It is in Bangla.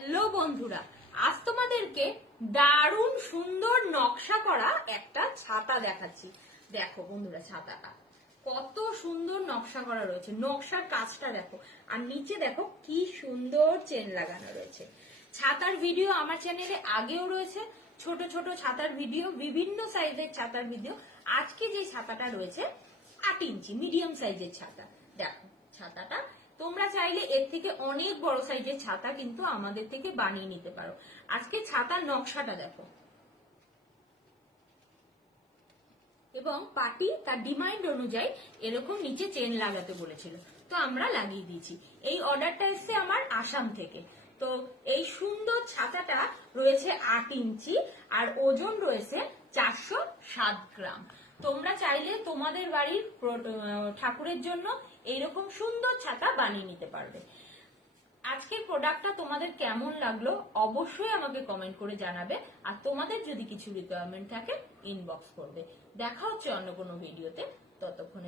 হ্যালো বন্ধুরা, আজ তোমাদেরকে দারুণ সুন্দর নকশা করা একটা ছাতা দেখাচ্ছি। দেখো বন্ধুরা ছাতাটা, কত সুন্দর নকশা করা রয়েছে। নকশার কাজটা দেখো, আর নিচে দেখো কি সুন্দর চেন লাগানো রয়েছে। ছাতার ভিডিও আমার চ্যানেলে আগেও রয়েছে, ছোট ছোট ছাতার ভিডিও, বিভিন্ন সাইজের ছাতার ভিডিও। আজকে যে ছাতাটা রয়েছে, আট ইঞ্চি, মিডিয়াম সাইজের ছাতা। দেখো, ছাতাটা চাইলে এর থেকে অনেক বড় সাইজের ছাতা কিন্তু আমাদের থেকে বানিয়ে নিতে পারো। আজকে ছাতার নকশাটা দেখো। এবং পাটি তার ডিমান্ড অনুযায়ী এরকম নিচে চেন লাগাতে বলেছিল। তো আমরা লাগিয়ে দিয়েছি। এই অর্ডারটা এসছে আমার আসাম থেকে। তো এই সুন্দর ছাতাটা রয়েছে আট ইঞ্চি, আর ওজন রয়েছে চারশো সাত গ্রাম। তোমরা চাইলে তোমাদের বাড়ির ঠাকুরের জন্য এইরকম সুন্দর ছাতা বানিয়ে নিতে পারবে। আজকের প্রোডাক্টটা তোমাদের কেমন লাগল অবশ্যই আমাকে কমেন্ট করে জানাবে আর তোমাদের যদি কিছু রিকোয়ারমেন্ট থাকে ইনবক্স করবে। দেখা হচ্ছে অন্য কোনো ভিডিওতে ততক্ষণের জন্য